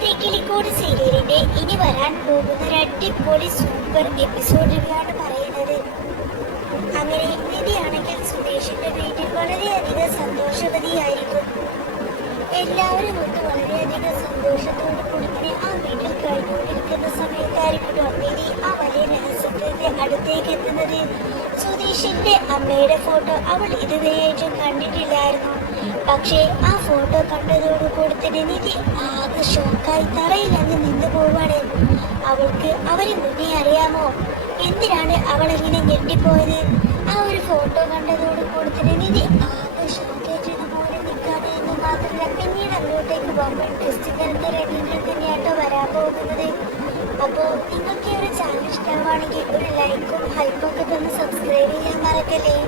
ഇന്നത്തെ കിളിക്കോട് സീരിയലിന്റെ ഇനി വരാൻ പോകുന്ന ഒരു അടിപൊളി സൂപ്പർ എപ്പിസോഡ് റിവ്യൂയാണ് പറയുന്നത്. അങ്ങനെ നിധിയാണെങ്കിൽ സുദേശിന്റെ വീട്ടിൽ വളരെയധികം സന്തോഷവതിയായിരിക്കും. എല്ലാവരും ഒന്ന് വളരെയധികം സന്തോഷത്തോടു കൂടി ആ വീട്ടിൽ കഴിഞ്ഞുകൊണ്ടിരിക്കുന്ന സമയത്തായിരിക്കും നിധി ആ വലിയ രഹസ്യത്തിന്റെ അടുത്തേക്ക് എത്തുന്നത്. സുധീഷിന്റെ അമ്മയുടെ ഫോട്ടോ അവൾ ഇതുവരെയായിട്ടും കണ്ടിട്ടില്ലായിരുന്നു. പക്ഷേ ആ ഫോട്ടോ കണ്ടതോടുകൂടി തന്നെ നിധി ആകെ ഷോക്കായി തറയിൽ അങ്ങ് നിന്നു പോവാണ്. അവൾക്ക് അവരെ മുന്നേ അറിയാമോ? എന്തിനാണ് അവൾ ഇങ്ങനെ ഞെട്ടിപ്പോയത്? ആ ഒരു ഫോട്ടോ കണ്ടതോടുകൂടി തന്നെ നിധി ആകെ ഷോക്കേറ്റതുപോലെ നിൽക്കാതെ എന്ന് മാത്രമല്ല, പിന്നീട് അങ്ങോട്ടേക്ക് പോകുമ്പോൾ ടെസ്റ്റ് തരത്തെ രംഗങ്ങൾ തന്നെയാട്ടോ വരാൻ പോകുന്നത്. അപ്പോൾ നിങ്ങൾക്ക് ഒരു ചാനൽ ഇഷ്ടമാണെങ്കിൽ ഒരു ലൈക്കും ഹൈപ്പും ഒക്കെ തന്ന് സബ്സ്ക്രൈബ് ചെയ്യാൻ മറക്കല്ലേ.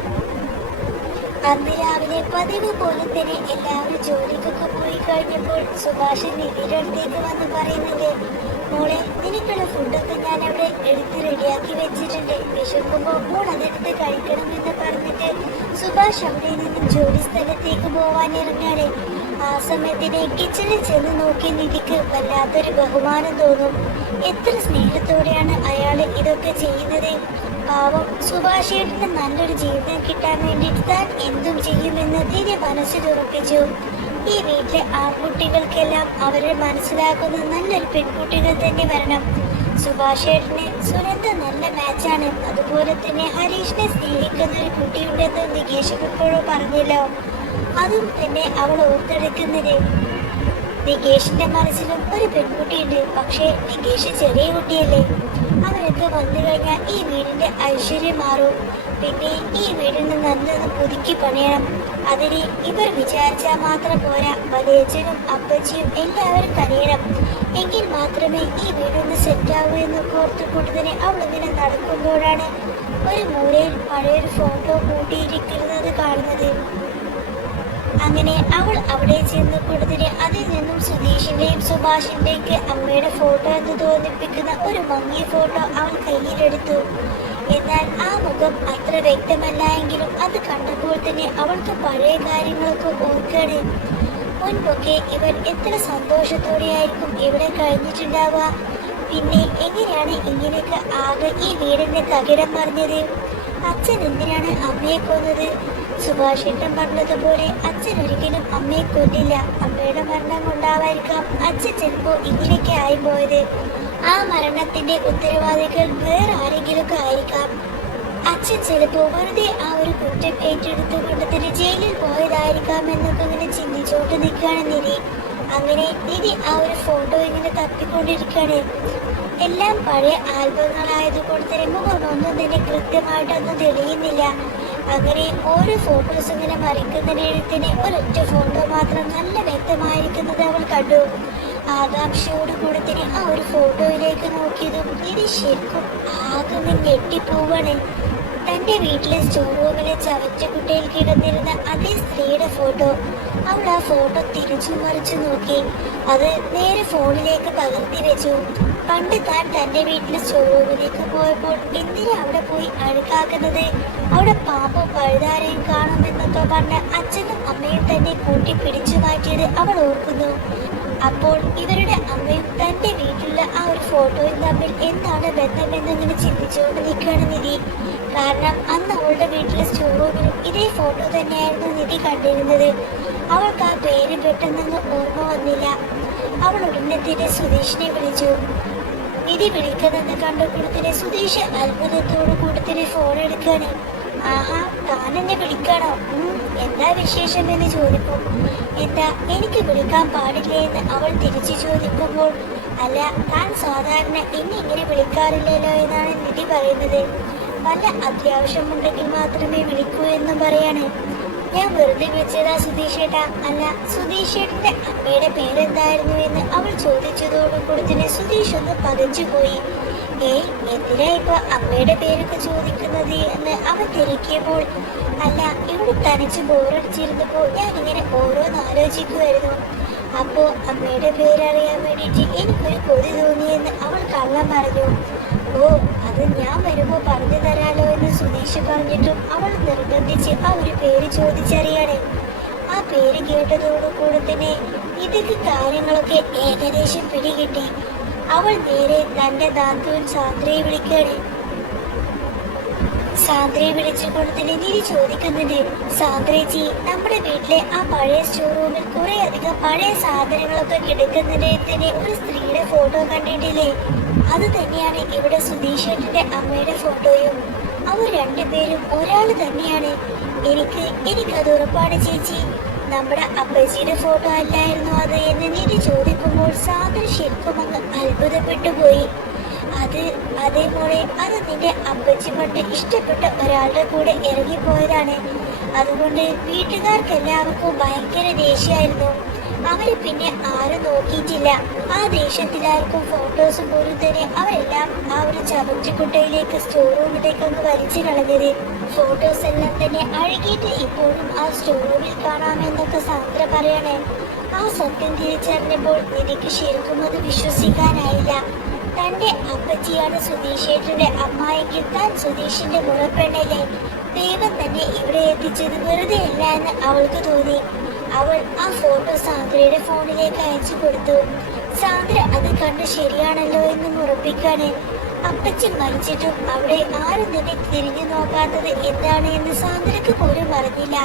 അന്ന് രാവിലെ പതിവ് പോലെ തന്നെ എല്ലാവരും ജോലിക്കൊക്കെ പോയി കഴിഞ്ഞപ്പോൾ സുഭാഷ് നിധിയുടെ അടുത്തേക്ക് വന്ന് പറയുന്നത്, മോളെ നിനക്കുള്ള ഫുഡൊക്കെ ഞാൻ അവിടെ എടുത്ത് റെഡിയാക്കി വെച്ചിട്ടുണ്ട്, വിശക്കുമ്പോൾ മോൾ അതെടുത്ത് കഴിക്കണമെന്ന് പറഞ്ഞിട്ട് സുഭാഷ് അവിടെ നിന്നും ജോലി സ്ഥലത്തേക്ക് പോവാൻ ഇറങ്ങാണ്. ആ സമയത്തിന് കിച്ചണിൽ ചെന്ന് നോക്കി നിധിക്ക് വല്ലാത്തൊരു ബഹുമാനം തോന്നും. എത്ര സ്നേഹത്തോടെയാണ് അയാൾ ഇതൊക്കെ ചെയ്യുന്നത്. പാവം സുഭാഷേട്ടന് നല്ലൊരു ജീവിതം കിട്ടാൻ വേണ്ടിയിട്ട് താൻ എന്തും ചെയ്യുമെന്ന് നിധി മനസ്സിൽ ഉറപ്പിച്ചു. ഈ വീട്ടിലെ ആൺകുട്ടികൾക്കെല്ലാം അവരെ മനസ്സിലാക്കുന്ന നല്ലൊരു പെൺകുട്ടികൾ തന്നെ വരണം. സുഭാഷേട്ടന് സുനന്ദ നല്ല മാച്ചാണ്. അതുപോലെ തന്നെ ഹരീഷിനെ സ്നേഹിക്കുന്ന ഒരു കുട്ടിയുണ്ടെന്ന് നികേഷ് ഇപ്പോഴും പറഞ്ഞല്ലോ. അതും തന്നെ അവൾ ഓർത്തെടുക്കുന്നത്. നികേഷിന്റെ മനസ്സിലും ഒരു പെൺകുട്ടിയുണ്ട്. പക്ഷേ നികേഷ് ചെറിയ കുട്ടിയല്ലേ. അവരൊക്കെ വന്നു കഴിഞ്ഞാൽ ഈ വീടിന്റെ ഐശ്വര്യം മാറും. പിന്നെ ഈ വീടിന് നല്ലൊന്ന് പുതുക്കി പണിയണം. അതിന് ഇവർ വിചാരിച്ചാൽ മാത്രം പോരാ, വലിയച്ഛനും അപ്പച്ചിയും എല്ലാവരും കഴിയണം. എങ്കിൽ മാത്രമേ ഈ വീടൊന്ന് സെറ്റാവൂ എന്നൊക്കെ ഓർത്തുകൂട്ടതിന് അവളിങ്ങനെ നടക്കുമ്പോഴാണ് ഒരു മൂലയിൽ പഴയൊരു ഫോട്ടോ കൂട്ടിയിരിക്കുന്നത് കാണുന്നത്. അങ്ങനെ അവൾ അവിടെ ചെന്ന് കൊടുത്തിട്ട് അതിൽ നിന്നും സുധീഷിന്റെയും സുഭാഷിന്റെയൊക്കെ അമ്മയുടെ ഫോട്ടോ എന്ന് തോന്നിപ്പിക്കുന്ന ഒരു മങ്ങിയ ഫോട്ടോ അവൾ കയ്യിലെടുത്തു. എന്നാൽ ആ മുഖം അത്ര വ്യക്തമല്ല എങ്കിലും അത് കണ്ടപ്പോൾ തന്നെ അവൾക്ക് പഴയ കാര്യങ്ങളൊക്കെ ഓർക്കാണ്. മുൻപൊക്കെ ഇവർ എത്ര സന്തോഷത്തോടെയായിരിക്കും ഇവിടെ കഴിഞ്ഞിട്ടുണ്ടാവുക. പിന്നെ എങ്ങനെയാണ് ഇങ്ങനെയൊക്കെ ആകെ ഈ വീടിന്റെ തകിടം മറിഞ്ഞത്? അച്ഛൻ എന്തിനാണ് അമ്മയെ കൊന്നത്? സുഭാഷേട്ടൻ പറഞ്ഞതുപോലെ അച്ഛൻ ഒരിക്കലും അമ്മയെ കൊല്ലില്ല. അമ്മയുടെ മരണം കൊണ്ടാവായിരിക്കാം അച്ഛൻ ചിലപ്പോൾ ഇങ്ങനെയൊക്കെ ആയിപ്പോയത്. ആ മരണത്തിന്റെ ഉത്തരവാദികൾ വേറെ ആരെങ്കിലുമൊക്കെ ആയിരിക്കാം. അച്ഛൻ ചിലപ്പോൾ വെറുതെ ആ ഒരു കുറ്റം ഏറ്റെടുത്തുകൊണ്ട് തന്നെ ജയിലിൽ പോയതായിരിക്കാം എന്നൊക്കെ ഇങ്ങനെ ചിന്തിച്ചോട്ട് നിൽക്കുകയാണ് നിധി. അങ്ങനെ നിധി ആ ഒരു ഫോട്ടോ ഇങ്ങനെ തപ്പിക്കൊണ്ടിരിക്കുകയാണ്. എല്ലാം പഴയ ആൽബങ്ങളായതുകൊണ്ട് തന്നെ മുഖമൊന്നും തന്നെ കൃത്യമായിട്ടൊന്നും തെളിയുന്നില്ല. അങ്ങനെ ഓരോ ഫോട്ടോസ് ഇങ്ങനെ മറിക്കുന്നതിന് ഒരൊറ്റ ഫോട്ടോ മാത്രം നല്ല വ്യക്തമായിരിക്കുന്നത് അവൾ കണ്ടു. ആകാംക്ഷയോട് കൂടെ തന്നെ ആ ഒരു ഫോട്ടോയിലേക്ക് നോക്കിയതും ഇത് ശരിക്കും ആകെ ഞെട്ടിപ്പോവാണ്. തൻ്റെ വീട്ടിലെ സ്റ്റോർ റൂമിലെ ചവറ്റുകുട്ടയിൽ കിടന്നിരുന്ന അതേ സ്ത്രീയുടെ ഫോട്ടോ. അവൾ ആ ഫോട്ടോ തിരിച്ചു മറിച്ചു നോക്കി. അത് നേരെ ഫോണിലേക്ക് പകർത്തി വെച്ചു. പണ്ട് താൻ തൻ്റെ വീട്ടിലെ സ്റ്റോർ റൂമിലേക്ക് പോയപ്പോൾ എന്തിനാ അവിടെ പോയി അഴുക്കാക്കുന്നത്? അവിടെ പാമ്പും പഴുതാരയും കാണുമെന്നൊക്കെ പറഞ്ഞ് അച്ഛനും അമ്മയും തന്നെ കൂട്ടി പിടിച്ചു മാറ്റിയത് അവൾ ഓർക്കുന്നു. അപ്പോൾ ഇവരുടെ അമ്മയും തൻ്റെ വീട്ടിലുള്ള ആ ഒരു ഫോട്ടോയും തമ്മിൽ എന്താണ് ബന്ധമെന്നിങ്ങനെ ചിന്തിച്ചുകൊണ്ട് നിൽക്കുകയാണ് നിധി. കാരണം അന്ന് അവളുടെ വീട്ടിലെ സ്റ്റോർ റൂമിലും ഇതേ ഫോട്ടോ തന്നെയായിരുന്നു നിധി കണ്ടിരുന്നത്. അവൾക്ക് ആ പേര് പെട്ടെന്നൊന്നും ഓർമ്മ വന്നില്ല. അവൾ ഉടനെ തന്നെ സുധീഷിനെ വിളിച്ചു. നിധി വിളിക്കുന്നത് കണ്ടുകൊടുത്തിന് സുധീഷ് അത്ഭുതത്തോടു കൂട്ടത്തിന് ഫോൺ എടുക്കാണ്. ആഹാ, താൻ എന്നെ വിളിക്കാണോ? എന്താ വിശേഷം എന്ന് ചോദിക്കും. എന്താ എനിക്ക് വിളിക്കാൻ പാടില്ലേ എന്ന് അവൾ തിരിച്ചു ചോദിക്കുമ്പോൾ, അല്ല താൻ സാധാരണ എന്നെ ഇങ്ങനെ വിളിക്കാറില്ലല്ലോ എന്നാണ് നിധി പറയുന്നത്. വല്ല അത്യാവശ്യമുണ്ടെങ്കിൽ മാത്രമേ വിളിക്കൂ എന്ന് പറയാണ്. ഞാൻ വെറുതെ വിളിച്ചതാ സുധീഷേട്ടാ. അല്ല സുധീഷേട്ടന്റെ അമ്മയുടെ പേരെന്തായിരുന്നു എന്ന് അവൾ ചോദിച്ചതോടുകൂടി തന്നെ സുധീഷ് ഒന്ന് പതച്ചുപോയി. എന്തിനാ ഇപ്പൊ അമ്മയുടെ പേരൊക്കെ ചോദിക്കുന്നത് എന്ന് അവൻ തിരക്കിയപ്പോൾ, അല്ല ഇവിടെ തനിച്ച് ബോറടിച്ചിരുന്നപ്പോൾ ഞാനിങ്ങനെ ഓരോന്ന് ആലോചിക്കുമായിരുന്നു. അപ്പോൾ അമ്മയുടെ പേരറിയാൻ വേണ്ടിയിട്ട് എനിക്കൊരു കൊതി തോന്നിയെന്ന് അവൾ കള്ളം പറഞ്ഞു. ഓ, അത് ഞാൻ വരുമ്പോൾ പറഞ്ഞു തരാലോ എന്ന് സുധീഷ് പറഞ്ഞിട്ടും അവൾ നിർബന്ധിച്ച് ആ ഒരു പേര് ചോദിച്ചറിയാണ്. ആ പേര് കേട്ടതോടുകൂടി തന്നെ നിധിക്ക് കാര്യങ്ങളൊക്കെ ഏകദേശം പിടികിട്ടി. അവൾ നേരെ തന്റെ നാത്തൂൻ സാന്ദ്രയെ വിളിക്കുകയാണ്. സാന്ദ്രയെ വിളിച്ചുകൊണ്ട് നിധി ചോദിക്കുന്നുണ്ട്, സാന്ദ്രേച്ചി, നമ്മുടെ വീട്ടിലെ ആ പഴയ സ്റ്റോർ റൂമിൽ കുറെ അധികം പഴയ സാധനങ്ങളൊക്കെ കിടക്കുന്നതിന് ഒരു സ്ത്രീയുടെ ഫോട്ടോ കണ്ടിട്ടില്ലേ? അത് തന്നെയാണ് ഇവിടെ സുധീഷേട്ടന്റെ അമ്മയുടെ ഫോട്ടോയും. അവർ രണ്ടുപേരും ഒരാള് തന്നെയാണ്. എനിക്കത് ഉറപ്പാണ് ചേച്ചി. നമ്മുടെ അപ്പച്ചിയുടെ ഫോട്ടോ അല്ലായിരുന്നു അത് എന്ന് നിധി ചോദിക്കുമ്പോൾ സാന്ദ്ര ശരിക്കും അങ്ങ് അത്ഭുതപ്പെട്ടു പോയി. അതേ മോളെ, അത് നിന്റെ അപ്പച്ചി പണ്ട് ഇഷ്ടപ്പെട്ട ഒരാളുടെ കൂടെ ഇറങ്ങിപ്പോയതാണ്. അതുകൊണ്ട് വീട്ടുകാർക്കെല്ലാവർക്കും ഭയങ്കര ദേഷ്യമായിരുന്നു. അവര് പിന്നെ ആരും നോക്കിയിട്ടില്ല. ആ ദേഷ്യത്തിലാർക്കും ഫോട്ടോസ് പോലും തന്നെ അവരെല്ലാം ആ ഒരു ചവറ്റുകുട്ടയിലേക്ക് സ്റ്റോർ റൂമിലേക്ക് ഒന്ന് വലിച്ചു കളഞ്ഞത്. ഫോട്ടോസ് എല്ലാം തന്നെ അഴുകിയിട്ട് ഇപ്പോഴും ആ സ്റ്റോർ റൂമിൽ കാണാമെന്നൊക്കെ സാന്ദ്ര പറയണേ. ആ സത്യം തിരിച്ചറിഞ്ഞപ്പോൾ നിനക്ക് ശരിക്കും അത് വിശ്വസിക്കാനായില്ല. തന്റെ അപ്പച്ചിയാണ് സുധീഷേട്ടന്റെ അമ്മായെങ്കിൽ താൻ സുധീഷിന്റെ മുറപ്പെണ്ണല്ലേ. ദൈവം തന്നെ ഇവിടെ എത്തിച്ചത് വെറുതെ അല്ല എന്ന് അവൾക്ക് തോന്നി. അവൾ ആ ഫോട്ടോ സാന്ദ്രയുടെ ഫോണിലേക്ക് അയച്ചു കൊടുത്തു. സാന്ദ്ര അത് കണ്ട് ശരിയാണല്ലോ എന്ന് ഉറപ്പിക്കാണ്. അപ്പച്ചി മരിച്ചിട്ടും അവിടെ ആരും തന്നെ തിരിഞ്ഞു നോക്കാത്തത് എന്താണ് എന്ന് സാന്ദ്രക്ക് പോലും അറിഞ്ഞില്ല.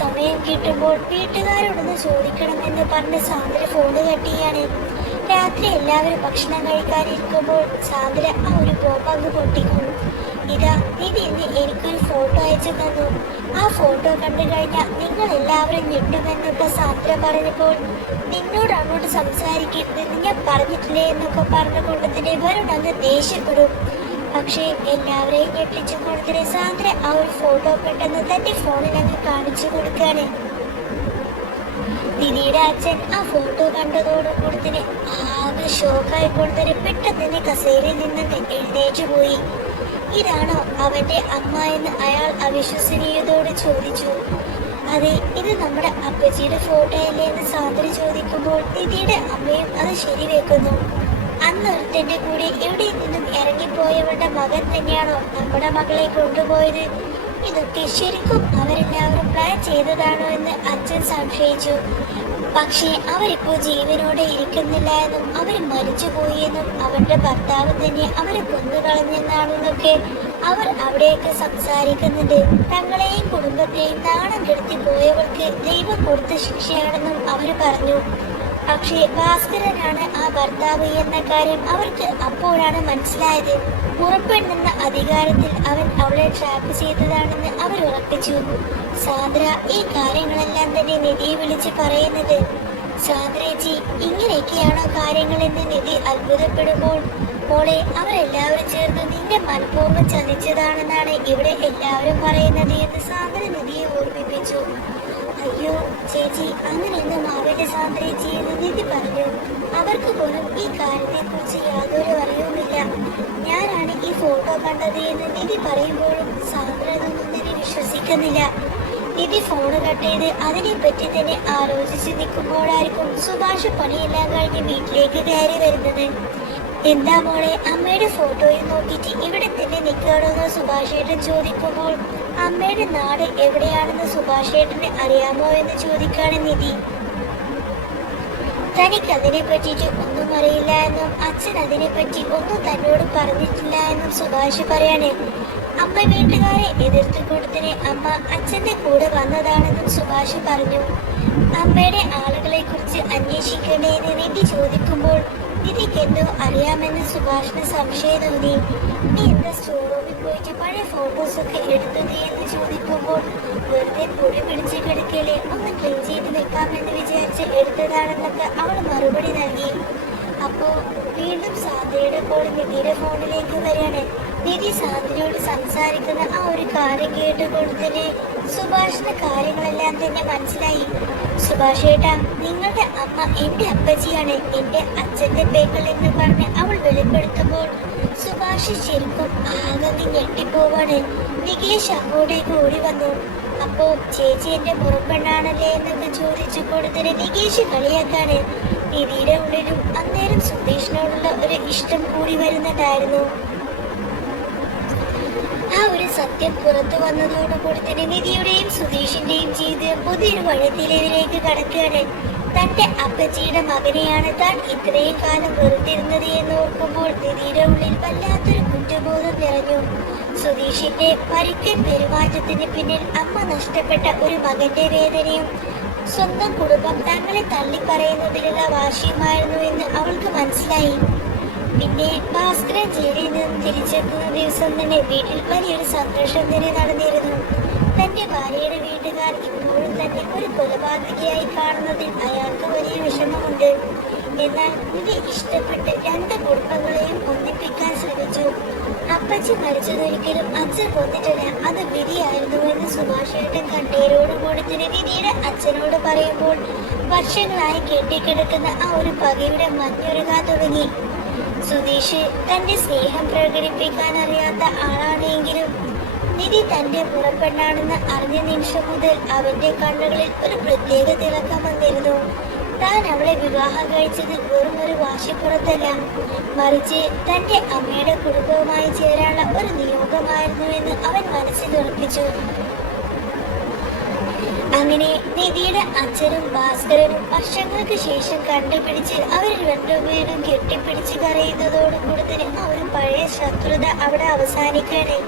സമയം കിട്ടുമ്പോൾ വീട്ടുകാരോടൊന്ന് ചോദിക്കണമെന്ന് പറഞ്ഞ് സാന്ദ്ര ഫോണ് കട്ടിയാണ്. രാത്രി എല്ലാവരും ഭക്ഷണം കഴിക്കാനിരിക്കുമ്പോൾ സാന്ദ്ര ആ ഒരു ബോംബ് പൊട്ടിക്കും. ഇതാ നിധി ഇന്ന് എനിക്കൊരു ഫോട്ടോ അയച്ചു തന്നു. ആ ഫോട്ടോ കണ്ടു കഴിഞ്ഞാൽ നിങ്ങൾ എല്ലാവരും ഞെട്ടുമെന്നൊക്കെ സാന്ദ്ര പറഞ്ഞപ്പോൾ, നിന്നോട് അങ്ങോട്ട് സംസാരിക്കരുത് ഞാൻ പറഞ്ഞിട്ടില്ലേ എന്നൊക്കെ പറഞ്ഞുകൊണ്ട് തന്നെ വരുൺ അങ്ങ് ദേഷ്യപ്പെടും. പക്ഷേ എല്ലാവരെയും ഞെട്ടിച്ചുകൊണ്ട് തന്നെ സാന്ദ്ര ആ ഒരു ഫോട്ടോ പെട്ടെന്ന് തന്റെ ഫോണിൽ അങ്ങ് കാണിച്ചു കൊടുക്കാണ്. നിധിയുടെ അച്ഛൻ ആ ഫോട്ടോ കണ്ടതോടുകൂടി തന്നെ ആകെ ഷോക്കായപ്പോൾ തന്നെ പെട്ടെന്ന് തന്നെ കസേരയിൽ നിന്ന് എഴുന്നേറ്റ് പോയി. ഇതാണോ അവന്റെ അമ്മ എന്ന് അയാൾ അവിശ്വസനീയതയോടെ ചോദിച്ചു. അതെ, ഇത് നമ്മുടെ അപ്പച്ചിയുടെ ഫോട്ടോ അല്ലേ എന്ന് സാന്ദ്ര ചോദിക്കുമ്പോൾ നിധിയുടെ അമ്മയും അത് ശരിവെക്കുന്നു. അന്ന് ഒരുത്തന്റെ കൂടെ എവിടെ നിന്നും ഇറങ്ങിപ്പോയവരുടെ മകൻ തന്നെയാണോ നമ്മുടെ മകളെ കൊണ്ടുപോയത്? ഇതൊക്കെ ശരിക്കും അവരെല്ലാവരും പ്ലാൻ ചെയ്തതാണോ എന്ന് അച്ഛൻ സംശയിച്ചു. പക്ഷേ അവരിപ്പോ ജീവനോടെ ഇരിക്കുന്നില്ല എന്നും അവർ മരിച്ചുപോയി എന്നും അവരുടെ ഭർത്താവ് തന്നെ അവരെ കൊന്നുകളഞ്ഞെന്നാണെന്നൊക്കെ അവർ അവിടെയൊക്കെ സംസാരിക്കുന്നുണ്ട്. തങ്ങളെയും കുടുംബത്തെയും നാണം കെടുത്തി പോയവർക്ക് ദൈവം കൊടുത്ത ശിക്ഷയാണെന്നും അവർ പറഞ്ഞു. പക്ഷേ ഭാസ്കരനാണ് ആ ഭർത്താവ് എന്ന കാര്യം അവർക്ക് അപ്പോഴാണ് മനസ്സിലായത്. ഉറപ്പെണ്ണെന്ന അധികാരത്തിൽ അവൻ അവളെ ട്രാപ്പ് ചെയ്തതാണെന്ന് അവർ ഉറപ്പിച്ചു. സാന്ദ്ര ഈ കാര്യങ്ങളെല്ലാം തന്നെ നിധിയെ വിളിച്ച് പറയുന്നത്. സാന്ദ്രേച്ചി, ഇങ്ങനെയൊക്കെയാണോ കാര്യങ്ങളെന്ന് നിധി അത്ഭുതപ്പെടുമ്പോൾ, മോളെ, അവരെല്ലാവരും ചേർന്ന് നിന്റെ മനഃപൂർവ്വം ചതിച്ചതാണെന്നാണ് ഇവിടെ എല്ലാവരും പറയുന്നത് എന്ന് സാന്ദ്ര നിധിയെ ഓർമ്മിപ്പിച്ചു. അയ്യോ ചേച്ചി, അങ്ങനെയൊന്നും ആവില്ല സാന്ദ്രേച്ചി എന്ന് നിധി പറഞ്ഞു. അവർക്ക് പോലും ഈ കാര്യത്തെക്കുറിച്ച് യാതൊരു അറിവുമില്ല. ഞാനാണ് ഈ ഫോട്ടോ കണ്ടത് എന്ന് നിധി പറയുമ്പോഴും സാന്ദ്ര അതൊന്നും നിധി വിശ്വസിക്കുന്നില്ല. നിധി ഫോണ് കട്ട് ചെയ്ത് അതിനെപ്പറ്റി തന്നെ ആലോചിച്ച് നിൽക്കുമ്പോഴായിരിക്കും സുഭാഷ് പണിയെല്ലാം കഴിഞ്ഞ് വീട്ടിലേക്ക് കയറി വരുന്നത്. എന്താ മോളെ, അമ്മയുടെ ഫോട്ടോയിൽ നോക്കിയിട്ട് ഇവിടെ തന്നെ നിൽക്കുകയാണെന്ന് സുഭാഷേട്ടൻ ചോദിക്കുമ്പോൾ, അമ്മയുടെ നാട് എവിടെയാണെന്ന് സുഭാഷേട്ടന് അറിയാമോ എന്ന് ചോദിക്കാണ് നിധി. തനിക്ക് അതിനെ പറ്റിയിട്ട് ഒന്നും അറിയില്ല എന്നും അച്ഛൻ അതിനെപ്പറ്റി ഒന്നും തന്നോട് പറഞ്ഞിട്ടില്ല എന്നും സുഭാഷ് പറയാണ്. അമ്മ വീട്ടുകാരെ എതിർത്ത് കൊടുത്തിന് അമ്മ അച്ഛന്റെ കൂടെ വന്നതാണെന്നും സുഭാഷ് പറഞ്ഞു. അമ്മയുടെ ആളുകളെ കുറിച്ച് അന്വേഷിക്കണ്ടേന്ന് നിധി ചോദിക്കുമ്പോൾ നിധിക്ക് എന്തോ അറിയാമെന്ന് സുഭാഷിന് സംശയം തോന്നി. നീ എന്താ സ്റ്റോർ റൂമിൽ പോയിട്ട് പഴയ ഫോട്ടോസൊക്കെ എടുത്തത് എന്ന് ചോദിക്കുമ്പോൾ, വെറുതെ പൊടി പിടിച്ച് കിടക്കല്ലേ, ഒന്ന് ക്ലീൻ ചെയ്ത് വെക്കാമെന്ന് വിചാരിച്ച് എടുത്തതാണെന്നൊക്കെ അവൾ മറുപടി നൽകി. അപ്പോ വീണ്ടും സാന്ദ്രയുടെ കോൾ നിധിയുടെ ഫോണിലേക്ക് വരികയാണ്. നിധി സാന്ദ്രയോട് സംസാരിക്കുന്ന ആ ഒരു കാര്യം കേട്ടുകൊണ്ട് തന്നെ സുഭാഷിന്റെ കാര്യങ്ങളെല്ലാം തന്നെ മനസ്സിലായി. സുഭാഷ് ഏട്ടാ, നിങ്ങളുടെ അമ്മ എന്റെ അപ്പച്ചിയാണ്, എന്റെ അച്ഛന്റെ പേക്കൾ എന്ന് പറഞ്ഞ് അവൾ വെളിപ്പെടുത്തുമ്പോൾ സുഭാഷ് ശരിക്കും ആകെ ഞെട്ടിപ്പോവാണ്. നികേഷ് അങ്ങോട്ടേക്ക് ഓടി വന്നു. അപ്പോ ചേച്ചി എന്റെ മുറപ്പെണ്ണാണല്ലേ എന്നൊക്കെ ചോദിച്ചു കൊടുത്തിട്ട് നികേഷ് കളിയാക്കാണ്. നിധിയുടെ ഉള്ളിലും അന്നേരം സുധീഷിനോടുള്ള ഒരു ഇഷ്ടം കൂടി വരുന്നുണ്ടായിരുന്നു. ആ ഒരു സത്യം പുറത്തു വന്നതോടുകൂടി തന്നെ നിധിയുടെയും സുധീഷിന്റെയും ജീവിതം പുതിയൊരു വഴിത്തിലേക്ക് കടക്കുകയാണ്. തന്റെ അപ്പച്ചിയുടെ മകനെയാണ് താൻ ഇത്രയും കാലം വെറുതിരുന്നത് എന്ന് ഓർക്കുമ്പോൾ നിധിയുടെ ഉള്ളിൽ വല്ലാത്തൊരു കുറ്റബോധം നിറഞ്ഞു. സുധീഷിന്റെ പരിക്കൻ പെരുമാറ്റത്തിന് പിന്നിൽ അമ്മ നഷ്ടപ്പെട്ട ഒരു മകന്റെ വേദനയും സ്വന്തം കുടുംബം തങ്ങളെ തള്ളിപ്പറയുന്നതിലുള്ള വാശിയുമായിരുന്നു എന്ന് അവൾക്ക് മനസ്സിലായി. പിന്നെ ഭാസ്കരൻ ജയിലിൽ നിന്നും തിരിച്ചെത്തുന്ന ദിവസം തന്നെ വീട്ടിൽ വലിയൊരു സന്തോഷം തന്നെ നടന്നിരുന്നു. തന്റെ ഭാര്യയുടെ വീട്ടുകാർ ഇപ്പോഴും തന്നെ ഒരു കൊലപാതകയായി കാണുന്നതിൽ അയാൾക്ക് വലിയ വിഷമമുണ്ട്. എന്നാൽ ഇത് ഇഷ്ടപ്പെട്ട് രണ്ട് കുടുംബങ്ങളെയും ഒന്നിപ്പിക്കാൻ ശ്രമിച്ചു. അപ്പച്ചി മരിച്ചതൊരിക്കലും അച്ഛൻ കൊന്നിട്ടില്ല, അത് വിധിയായിരുന്നു എന്ന് സുഭാഷേട്ടൻ കണ്ണീരോടുകൂടി തന്നെ വിധിയുടെ അച്ഛനോട് പറയുമ്പോൾ വർഷങ്ങളായി കെട്ടിക്കിടക്കുന്ന ആ ഒരു പകയുടെ മഞ്ഞുരുകാൻ തുടങ്ങി. സുധീഷ് തന്റെ സ്നേഹം പ്രകടിപ്പിക്കാൻ അറിയാത്ത ആളാണെങ്കിലും നിധി തന്റെ മുറപ്പെണ്ണാണെന്ന് അറിഞ്ഞ നിമിഷം മുതൽ അവന്റെ കണ്ണുകളിൽ ഒരു പ്രത്യേക തിളക്കം വന്നിരുന്നു. താൻ അവളെ വിവാഹം കഴിച്ചത് വെറും ഒരു വാശിപ്പുറത്തല്ല, മറിച്ച് തന്റെ അമ്മയുടെ കുടുംബവുമായി ചേരാനുള്ള ഒരു നിയോഗമായിരുന്നു എന്ന് അവൻ മനസ്സിൽ ഉറപ്പിച്ചു. അങ്ങനെ നിധിയുടെ അച്ഛനും ഭാസ്കരനും വർഷങ്ങൾക്ക് ശേഷം കണ്ടുപിടിച്ച് അവർ രണ്ടുപേരും കെട്ടിപ്പിടിച്ച് കരയുന്നതോടുകൂടി തന്നെ ആ ഒരു പഴയ ശത്രുത അവിടെ അവസാനിക്കാണ്.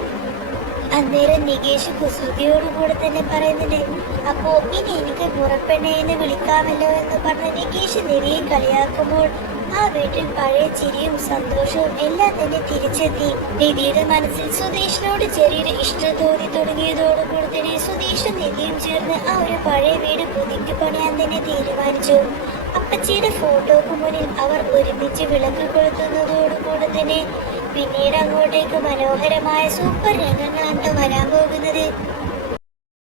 അന്നേരം നികേഷ് കുസൃതിയോടുകൂടെ തന്നെ പറയുന്നുണ്ട്, അപ്പോ ഇനി എനിക്ക് മുറപ്പെണ്ണെ എന്ന് വിളിക്കാമല്ലോ എന്ന് പറഞ്ഞ് നികേഷ് നിധിയെ കളിയാക്കുമ്പോൾ ആ വീട്ടിൽ പഴയ ചിരിയും സന്തോഷവും എല്ലാം തന്നെ തിരിച്ചെത്തി. നിധിയുടെ മനസ്സിൽ സുധീഷിനോട് ചെറിയൊരു ഇഷ്ടം തോന്നി തുടങ്ങിയതോടുകൂടി തന്നെ സുധീഷും നിധിയും ചേർന്ന് ആ ഒരു പഴയ വീട് പുതുക്കി പണിയാൻ തന്നെ തീരുമാനിച്ചു. അപ്പച്ചിയുടെ ഫോട്ടോക്ക് മുന്നിൽ അവർ ഒരുമിച്ച് വിളക്ക് കൊളുത്തുന്നതോടുകൂടി തന്നെ പിന്നീട് അങ്ങോട്ടേക്ക് മനോഹരമായ സൂപ്പർ രംഗങ്ങളാണ് വരാൻ പോകുന്നത്.